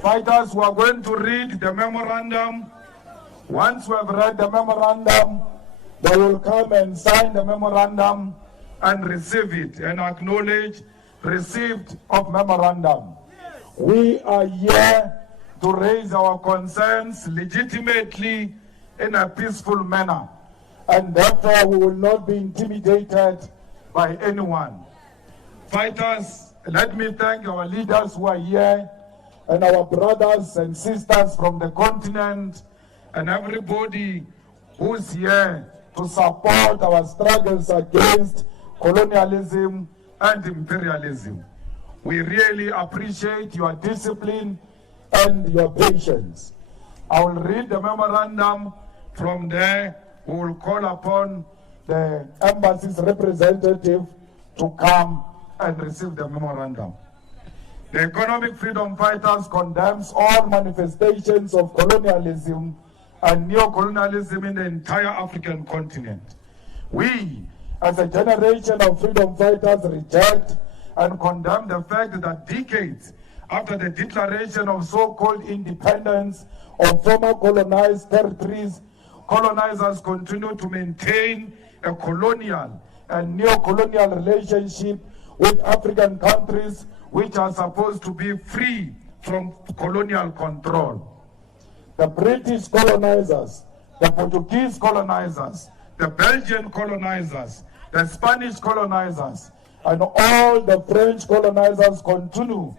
Fighters, we are going to read the memorandum. Once we have read the memorandum, they will come and sign the memorandum and receive it and acknowledge receipt of memorandum. We are here to raise our concerns legitimately in a peaceful manner, and therefore we will not be intimidated by anyone. Fighters, let me thank our leaders who are here and our brothers and sisters from the continent and everybody who's here to support our struggles against colonialism and imperialism. We really appreciate your discipline and your patience. I will read the memorandum. From there, we will call upon the embassy's representative to come and receive the memorandum. The Economic Freedom Fighters condemns all manifestations of colonialism and neo-colonialism in the entire African continent. We, as a generation of freedom fighters, reject and condemn the fact that decades after the declaration of so-called independence of former colonized territories, colonizers continue to maintain a colonial and neo-colonial relationship with African countries which are supposed to be free from colonial control. The British colonizers, the Portuguese colonizers, the Belgian colonizers, the Spanish colonizers, and all the French colonizers continue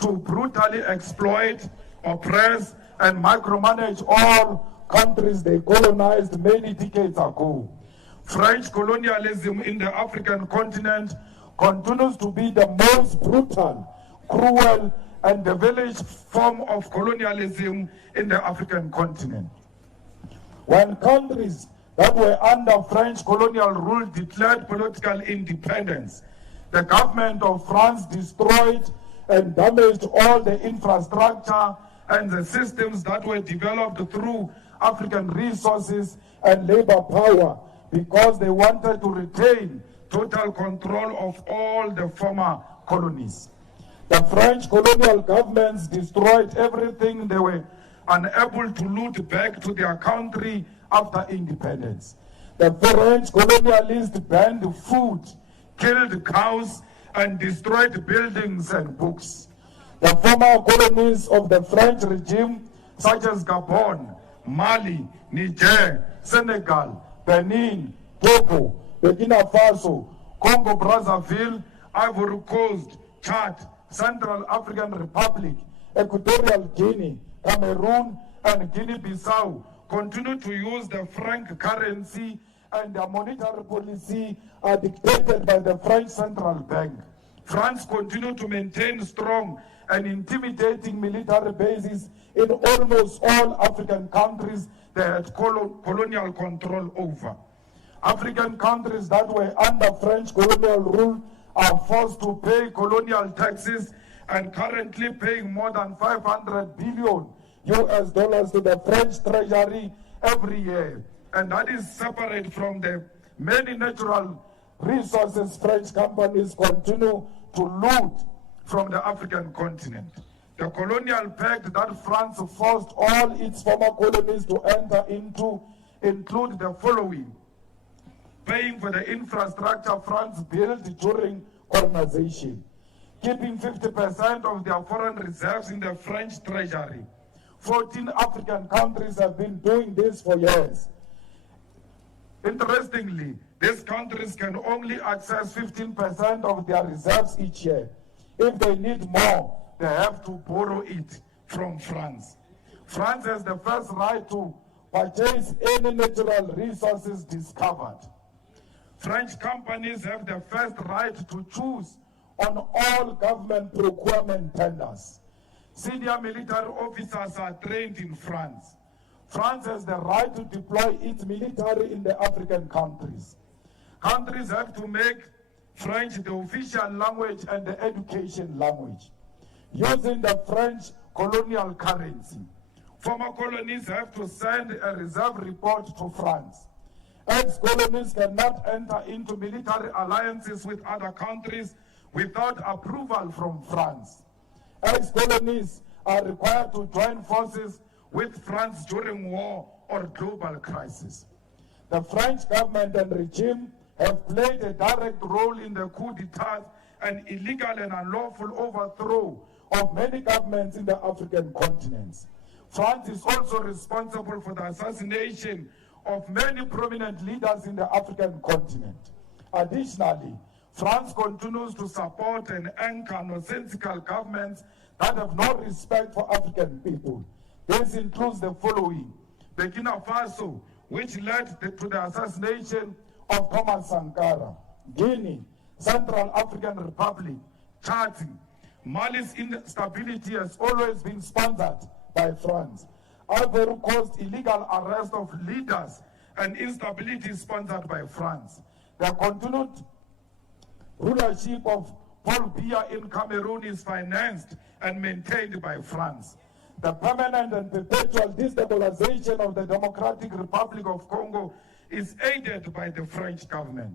to brutally exploit, oppress, and micromanage all countries they colonized many decades ago. French colonialism in the African continent continues to be the most brutal, cruel, and devilish form of colonialism in the African continent. When countries that were under French colonial rule declared political independence, the government of France destroyed and damaged all the infrastructure and the systems that were developed through African resources and labor power because they wanted to retain total control of all the former colonies. The French colonial governments destroyed everything they were unable to loot back to their country after independence. The French colonialists banned food, killed cows, and destroyed buildings and books. The former colonies of the French regime, such as Gabon, Mali, Niger, Senegal, Benin, Togo, Burkina Faso, Congo-Brazzaville, Ivory Coast, Chad, Central African Republic, Equatorial Guinea, Cameroon, and Guinea-Bissau continue to use the franc currency, and their monetary policy are dictated by the French Central Bank. France continues to maintain strong and intimidating military bases in almost all African countries they had colonial control over. African countries that were under French colonial rule are forced to pay colonial taxes and currently paying more than $500 billion to the French treasury every year. And that is separate from the many natural resources French companies continue to loot from the African continent. The colonial pact that France forced all its former colonies to enter into include the following: paying for the infrastructure France built during colonization, keeping 50% of their foreign reserves in the French treasury. 14 African countries have been doing this for years. Interestingly, these countries can only access 15% of their reserves each year. If they need more, they have to borrow it from France. France has the first right to purchase any natural resources discovered. French companies have the first right to choose on all government procurement tenders. Senior military officers are trained in France. France has the right to deploy its military in the African countries. Countries have to make French the official language and the education language, using the French colonial currency. Former colonies have to send a reserve report to France. Ex-colonies cannot enter into military alliances with other countries without approval from France. Ex-colonies are required to join forces with France during war or global crisis. The French government and regime have played a direct role in the coup d'etat and illegal and unlawful overthrow of many governments in the African continents. France is also responsible for the assassination of many prominent leaders in the African continent. Additionally, France continues to support and anchor nonsensical governments that have no respect for African people. This includes the following: Burkina Faso, which led to the assassination of Thomas Sankara; Guinea, Central African Republic, Chad. Mali's instability has always been sponsored by France. Ivory Coast illegal arrest of leaders and instability sponsored by France. The continued rulership of Paul Biya in Cameroon is financed and maintained by France. The permanent and perpetual destabilization of the Democratic Republic of Congo is aided by the French government.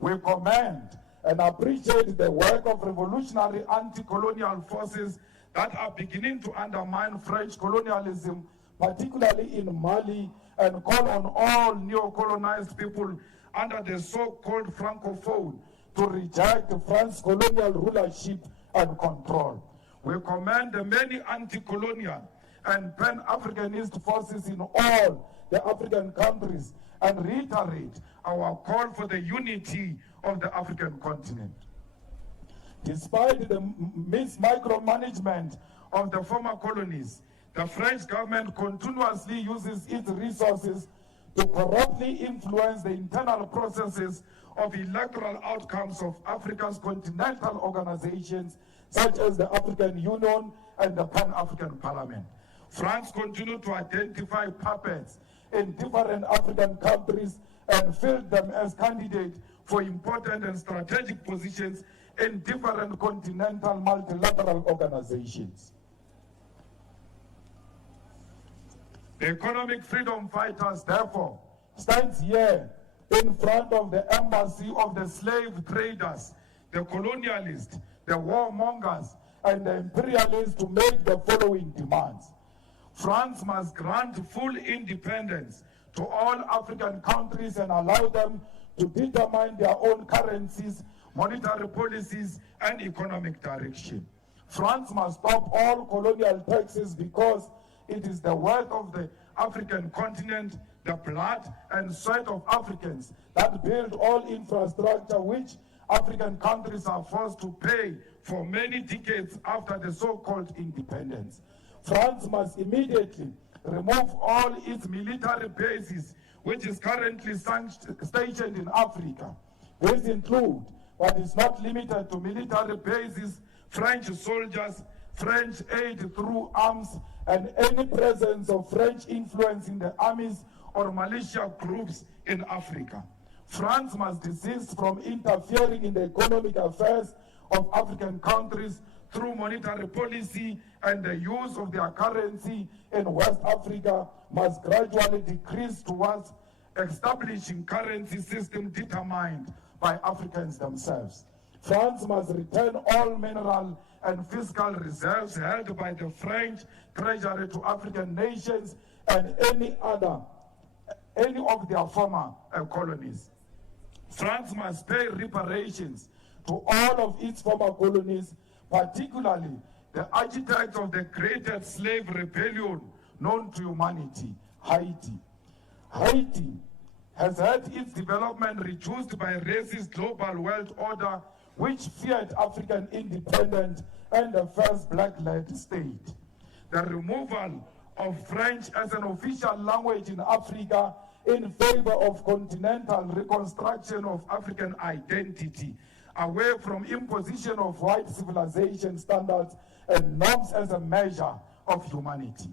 We commend and appreciate the work of revolutionary anti-colonial forces that are beginning to undermine French colonialism, particularly in Mali, and call on all neo-colonized people under the so-called Francophone to reject France's colonial rulership and control. We commend the many anti-colonial and pan-Africanist forces in all the African countries and reiterate our call for the unity of the African continent. Despite the micromanagement of the former colonies, the French government continuously uses its resources to corruptly influence the internal processes of electoral outcomes of Africa's continental organizations, such as the African Union and the Pan-African Parliament. France continues to identify puppets in different African countries and field them as candidates for important and strategic positions in different continental multilateral organizations. The economic freedom fighters, therefore, stands here in front of the embassy of the slave traders, the colonialists, the warmongers, and the imperialists to make the following demands. France must grant full independence to all African countries and allow them to determine their own currencies, monetary policies, and economic direction. France must stop all colonial taxes because it is the wealth of the African continent, the blood and sweat of Africans that build all infrastructure which African countries are forced to pay for many decades after the so-called independence. France must immediately remove all its military bases which is currently stationed in Africa. These include, but is not limited to, military bases, French soldiers, French aid through arms, and any presence of French influence in the armies or militia groups in Africa. France must desist from interfering in the economic affairs of African countries through monetary policy, and the use of their currency in West Africa must gradually decrease towards establishing currency system determined by Africans themselves. France must return all mineral and fiscal reserves held by the French treasury to African nations and any of their former colonies. France must pay reparations to all of its former colonies, particularly the architect of the greatest slave rebellion known to humanity, Haiti. Haiti has had its development reduced by racist global world order which feared African independence and the first black-led state. The removal of French as an official language in Africa in favor of continental reconstruction of African identity, away from imposition of white civilization standards and norms as a measure of humanity.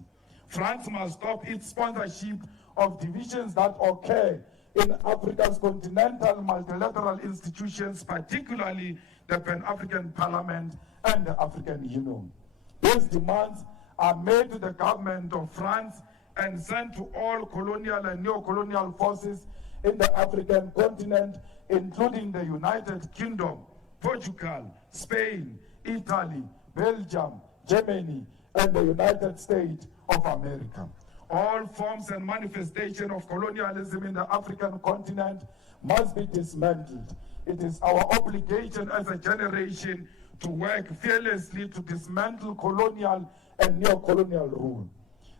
France must stop its sponsorship of divisions that occur in Africa's continental multilateral institutions, particularly the Pan-African Parliament and the African Union. These demands are made to the government of France and sent to all colonial and neo-colonial forces in the African continent, including the United Kingdom, Portugal, Spain, Italy, Belgium, Germany, and the United States of America. All forms and manifestation of colonialism in the African continent must be dismantled. It is our obligation as a generation to work fearlessly to dismantle colonial and neo-colonial rule.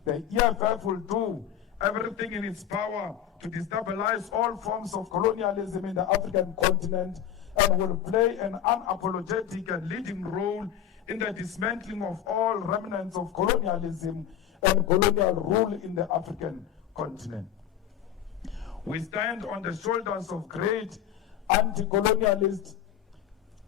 The EFF will do everything in its power to destabilize all forms of colonialism in the African continent and will play an unapologetic and leading role in the dismantling of all remnants of colonialism and colonial rule in the African continent. We stand on the shoulders of great anti-colonialists,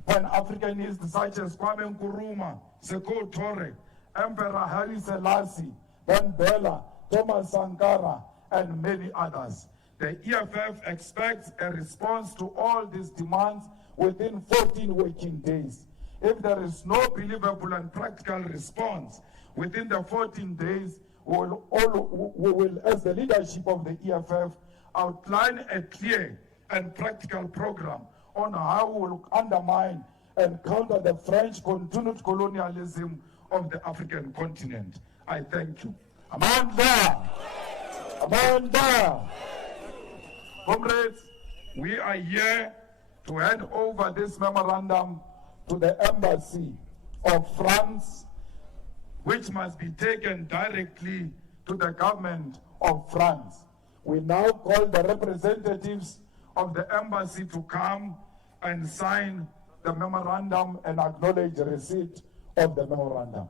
Pan-Africanists such as Kwame Nkrumah, Sekou Toure, Emperor Haile Selassie, Van Bella, Thomas Sankara, and many others. The EFF expects a response to all these demands within 14 working days. If there is no believable and practical response within the 14 days, we will, as the leadership of the EFF, outline a clear and practical program on how we will undermine and counter the French continued colonialism of the African continent. I thank you. Amanda! Amanda! Comrades, we are here to hand over this memorandum to the embassy of France, which must be taken directly to the government of France. We now call the representatives of the embassy to come and sign the memorandum and acknowledge the receipt of the memorandum.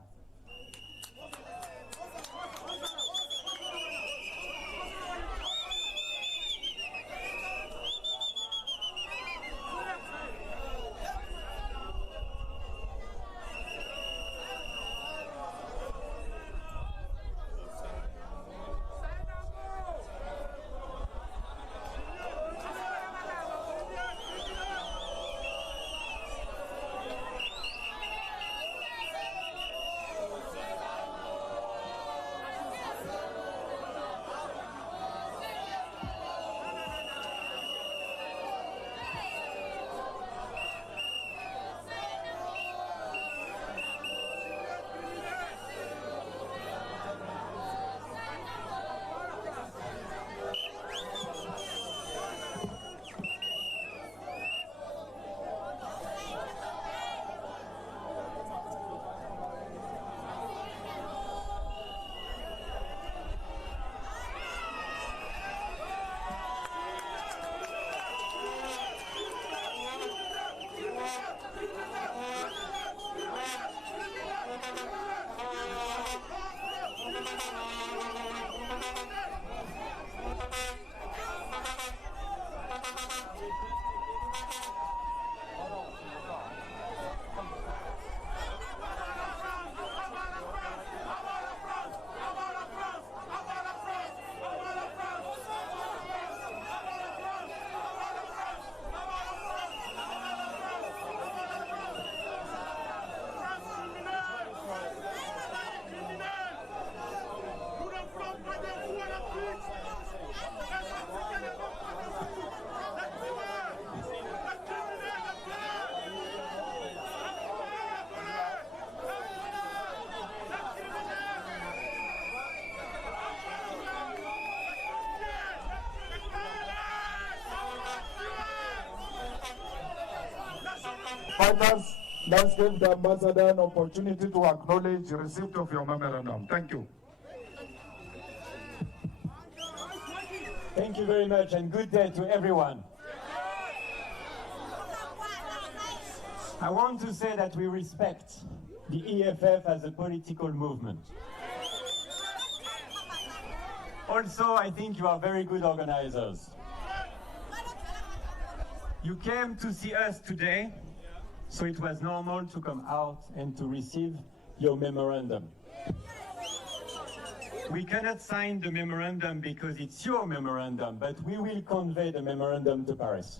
Partners, let's give the ambassador an opportunity to acknowledge the receipt of your memorandum. Thank you. Thank you very much and good day to everyone. I want to say that we respect the EFF as a political movement. Also, I think you are very good organizers. You came to see us today, so it was normal to come out and to receive your memorandum. We cannot sign the memorandum because it's your memorandum, but we will convey the memorandum to Paris.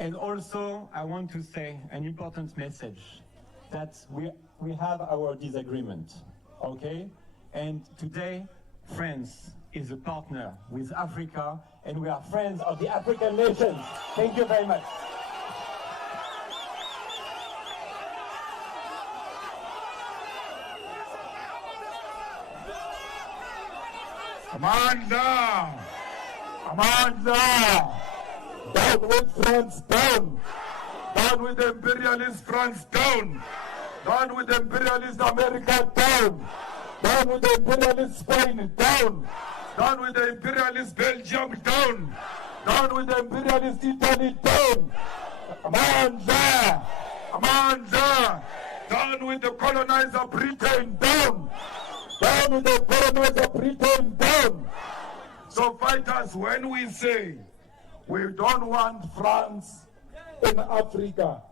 And also, I want to say an important message, that we have our disagreement, okay? And today, France is a partner with Africa, and we are friends of the African nations. Thank you very much. Amandla! Amandla! Down with France, down! Down with the imperialist France, down! Down with the imperialist America, down! Down with the imperialist Spain, down! Down with the imperialist Belgium, down! Down with the imperialist Italy, down! Amandla! Amandla! Down with the colonizer Britain, down! Down with the colonizer Britain, down! So fighters, when we say we don't want France in Africa,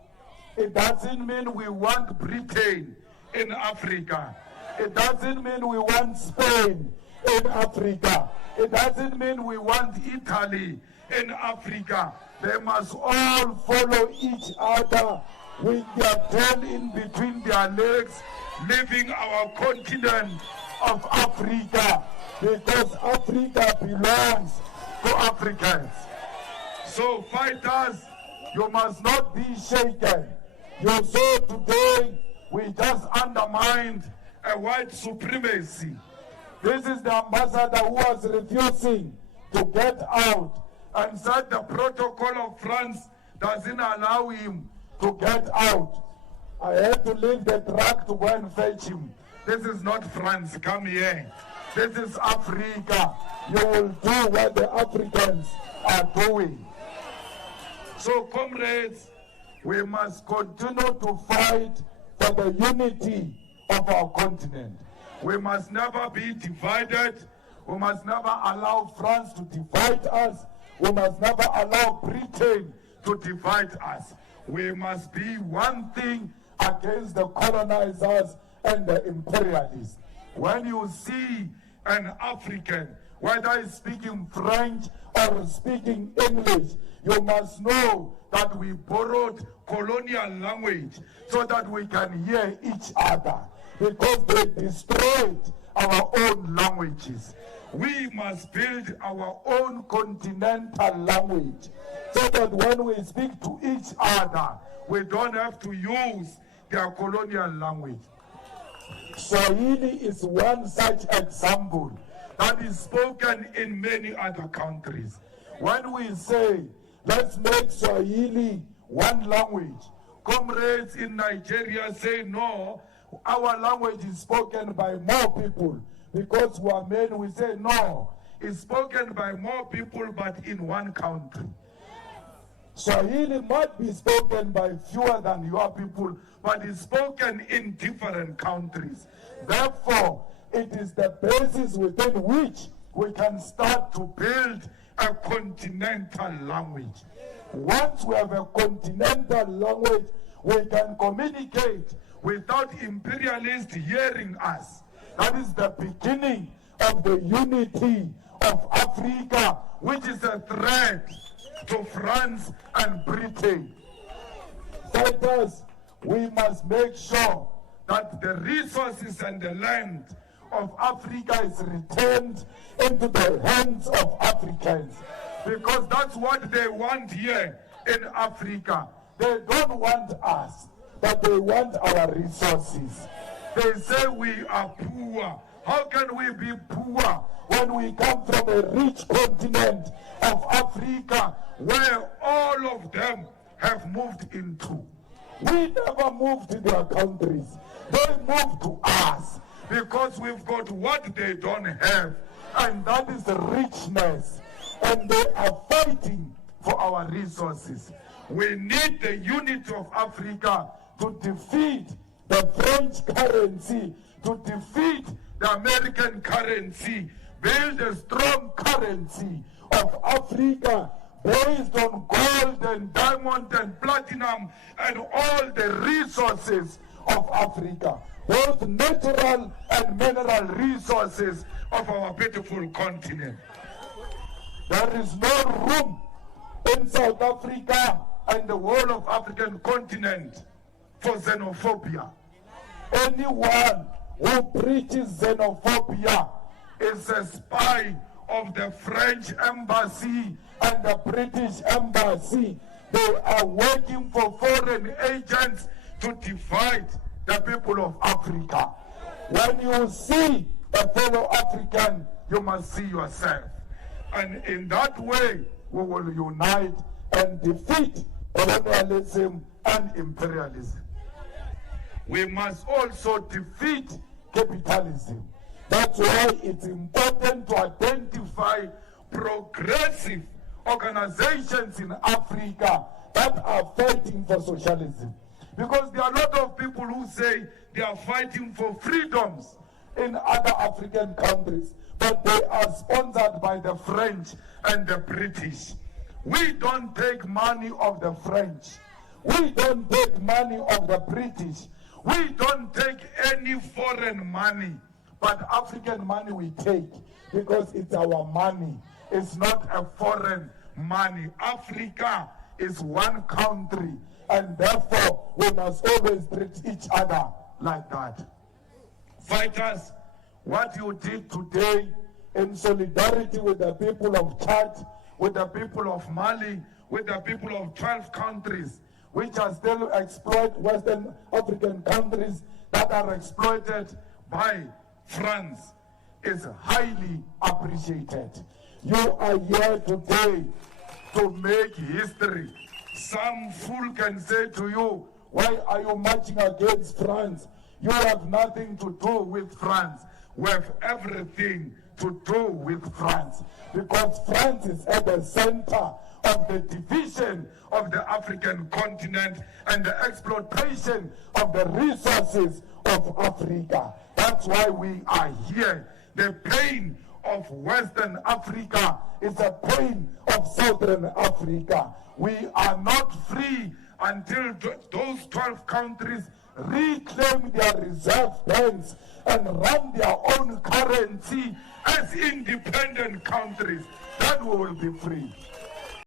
it doesn't mean we want Britain in Africa. It doesn't mean we want Spain in Africa. It doesn't mean we want Italy in Africa. They must all follow each other with their tail in between their legs, leaving our continent of Africa, because Africa belongs to Africans. So fighters, you must not be shaken. You saw today we just undermined a white supremacy. This is the ambassador who was refusing to get out and said the protocol of France doesn't allow him to get out. I had to leave the truck to go and fetch him. This is not France, come here. This is Africa. You will do what the Africans are doing. So comrades, we must continue to fight for the unity of our continent. We must never be divided. We must never allow France to divide us. We must never allow Britain to divide us. We must be one thing against the colonizers and the imperialists. When you see an African, whether he's speaking French or speaking English, you must know that we borrowed colonial language so that we can hear each other, because they destroyed our own languages. We must build our own continental language so that when we speak to each other, we don't have to use their colonial language. Swahili is one such example that is spoken in many other countries. When we say, let's make Swahili one language, comrades in Nigeria say, no, our language is spoken by more people. Because we are men, we say, no, it's spoken by more people, but in one country. Swahili might be spoken by fewer than your people, but it's spoken in different countries. Therefore, it is the basis within which we can start to build a continental language. Once we have a continental language, we can communicate without imperialists hearing us. That is the beginning of the unity of Africa, which is a threat to France and Britain. Fighters, we must make sure that the resources and the land of Africa is returned into the hands of Africans, because that's what they want here in Africa. They don't want us, but they want our resources. They say we are poor. How can we be poor when we come from a rich continent of Africa where all of them have moved into? We never moved to their countries. They moved to us because we've got what they don't have, and that is the richness. And they are fighting for our resources. We need the unity of Africa to defeat the French currency, to defeat the American currency, build a strong currency of Africa based on gold and diamond and platinum and all the resources of Africa, both natural and mineral resources of our beautiful continent. There is no room in South Africa and the whole of African continent for xenophobia. Anyone who preaches xenophobia is a spy of the French embassy and the British embassy. They are working for foreign agents to divide the people of Africa. When you see a fellow African, you must see yourself. And in that way, we will unite and defeat colonialism and imperialism. We must also defeat capitalism. That's why it's important to identify progressive organizations in Africa that are fighting for socialism. Because there are a lot of people who say they are fighting for freedoms in other African countries, but they are sponsored by the French and the British. We don't take money of the French. We don't take money of the British. We don't take any foreign money, but African money we take because it's our money. It's not a foreign money. Africa is one country, and therefore we must always treat each other like that. Fighters, what you did today in solidarity with the people of Chad, with the people of Mali, with the people of 12 countries, which are still Western African countries that are exploited by France, is highly appreciated. You are here today to make history. Some fool can say to you, why are you marching against France? You have nothing to do with France. We have everything to do with France, because France is at the center of the division of the African continent and the exploitation of the resources of Africa. That's why we are here. The pain of Western Africa is the pain of Southern Africa. We are not free until those 12 countries reclaim their reserve banks and run their own currency as independent countries. Then we will be free.